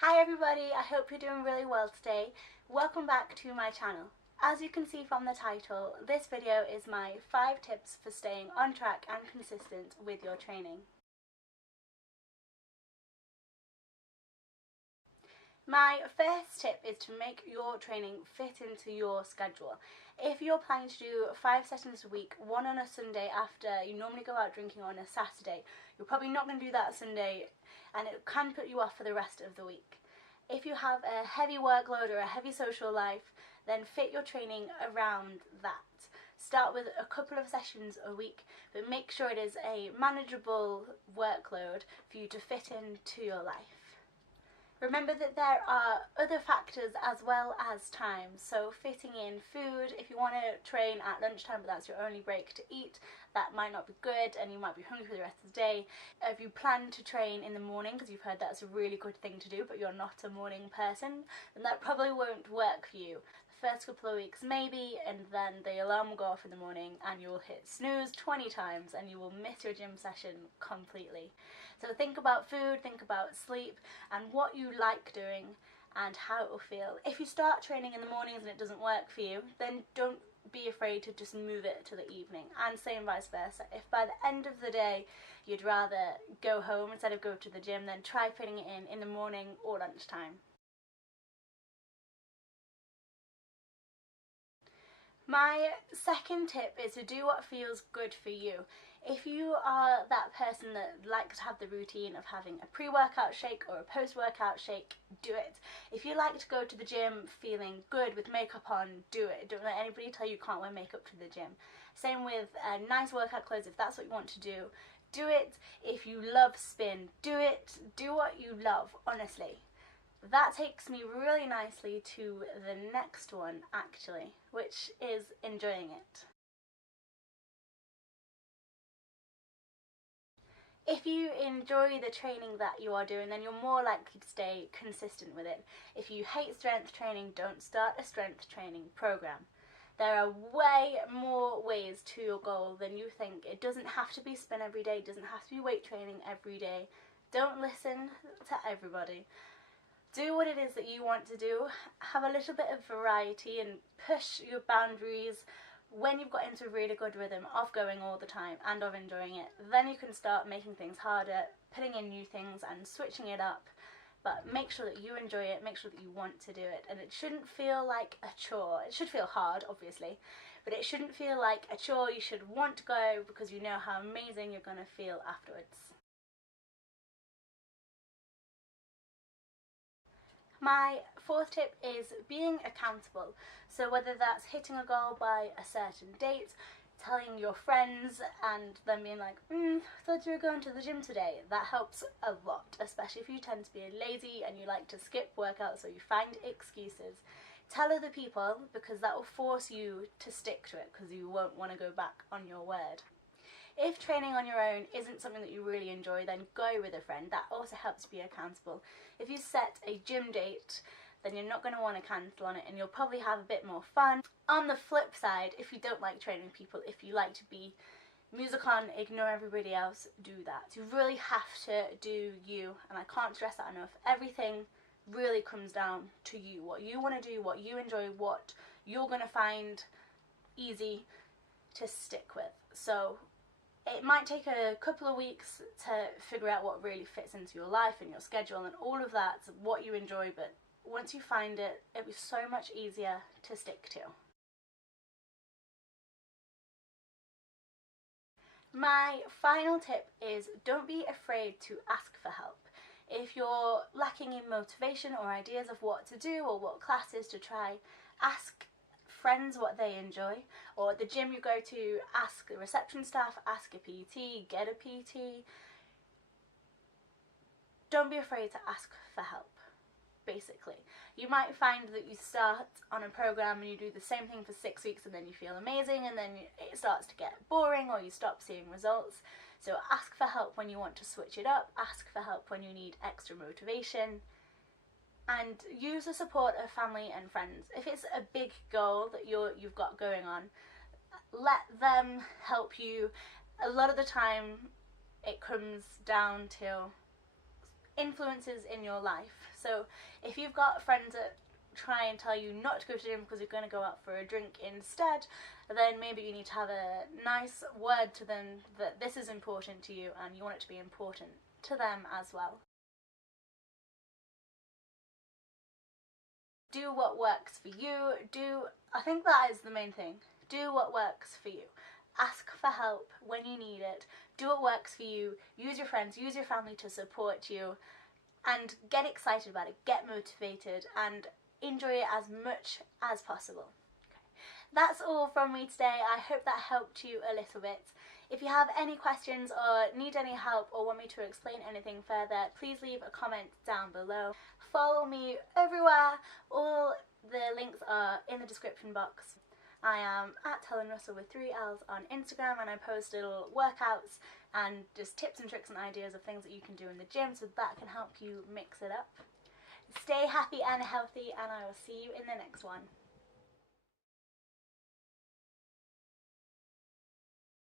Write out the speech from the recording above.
Hi everybody, I hope you're doing really well today. Welcome back to my channel. As you can see from the title, this video is my 5 tips for staying on track and consistent with your training. My first tip is to make your training fit into your schedule. If you're planning to do 5 sessions a week, one on a Sunday after you normally go out drinking on a Saturday, you're probably not going to do that Sunday and it can put you off for the rest of the week. If you have a heavy workload or a heavy social life, then fit your training around that. Start with a couple of sessions a week, but make sure it is a manageable workload for you to fit into your life. Remember that there are other factors as well as time, so fitting in food. If you want to train at lunchtime but that's your only break to eat, that might not be good and you might be hungry for the rest of the day. If you plan to train in the morning because you've heard that's a really good thing to do but you're not a morning person, then that probably won't work for you. The first couple of weeks maybe, and then the alarm will go off in the morning and you will hit snooze 20 times and you will miss your gym session completely. So think about food, think about sleep and what you like doing and how it will feel. If you start training in the mornings and it doesn't work for you, then don't be afraid to just move it to the evening, and same vice versa. If by the end of the day you'd rather go home instead of go to the gym, then try fitting it in the morning or lunchtime. My second tip is to do what feels good for you. If you are that person that likes to have the routine of having a pre-workout shake or a post-workout shake, do it. If you like to go to the gym feeling good with makeup on, do it. Don't let anybody tell you can't wear makeup to the gym. Same with nice workout clothes. If that's what you want to do, do it. If you love spin, do it. Do what you love, honestly. That takes me really nicely to the next one actually, which is enjoying it. If you enjoy the training that you are doing, then you're more likely to stay consistent with it. If you hate strength training, don't start a strength training program. There are way more ways to your goal than you think. It doesn't have to be spin every day, it doesn't have to be weight training every day. Don't listen to everybody. Do what it is that you want to do, have a little bit of variety and push your boundaries. When you've got into a really good rhythm of going all the time and of enjoying it, then you can start making things harder, putting in new things and switching it up. But make sure that you enjoy it, make sure that you want to do it, and it shouldn't feel like a chore. It should feel hard, obviously, but it shouldn't feel like a chore. You should want to go because you know how amazing you're going to feel afterwards. My fourth tip is being accountable. So whether that's hitting a goal by a certain date, telling your friends and them being like, I thought you were going to the gym today, that helps a lot, especially if you tend to be lazy and you like to skip workouts or you find excuses. Tell other people because that will force you to stick to it because you won't want to go back on your word. If training on your own isn't something that you really enjoy, then go with a friend. That also helps be accountable. If you set a gym date, then you're not going to want to cancel on it and you'll probably have a bit more fun. On the flip side, if you don't like training people, if you like to be music on, ignore everybody else, do that. You really have to do you, and I can't stress that enough. Everything really comes down to you. What you want to do, what you enjoy, what you're going to find easy to stick with. So it might take a couple of weeks to figure out what really fits into your life and your schedule and all of that, what you enjoy, but once you find it, it'll be so much easier to stick to. My final tip is don't be afraid to ask for help. If you're lacking in motivation or ideas of what to do or what classes to try, ask friends what they enjoy, or at the gym you go to, ask the reception staff, ask a PT, get a PT. Don't be afraid to ask for help, basically. You might find that you start on a program and you do the same thing for 6 weeks and then you feel amazing and then it starts to get boring or you stop seeing results. So ask for help when you want to switch it up, ask for help when you need extra motivation, and use the support of family and friends. If it's a big goal that you've got going on, let them help you. A lot of the time it comes down to influences in your life. So if you've got friends that try and tell you not to go to the gym because you're going to go out for a drink instead, then maybe you need to have a nice word to them that this is important to you and you want it to be important to them as well. Do what works for you. I think that is the main thing. Do what works for you. Ask for help when you need it. Do what works for you. Use your friends, use your family to support you, and get excited about it. Get motivated and enjoy it as much as possible. That's all from me today. I hope that helped you a little bit. If you have any questions or need any help or want me to explain anything further, please leave a comment down below. Follow me everywhere. All the links are in the description box. I am at Helen Russell with 3 L's on Instagram, and I post little workouts and just tips and tricks and ideas of things that you can do in the gym, so that can help you mix it up. Stay happy and healthy, and I will see you in the next one.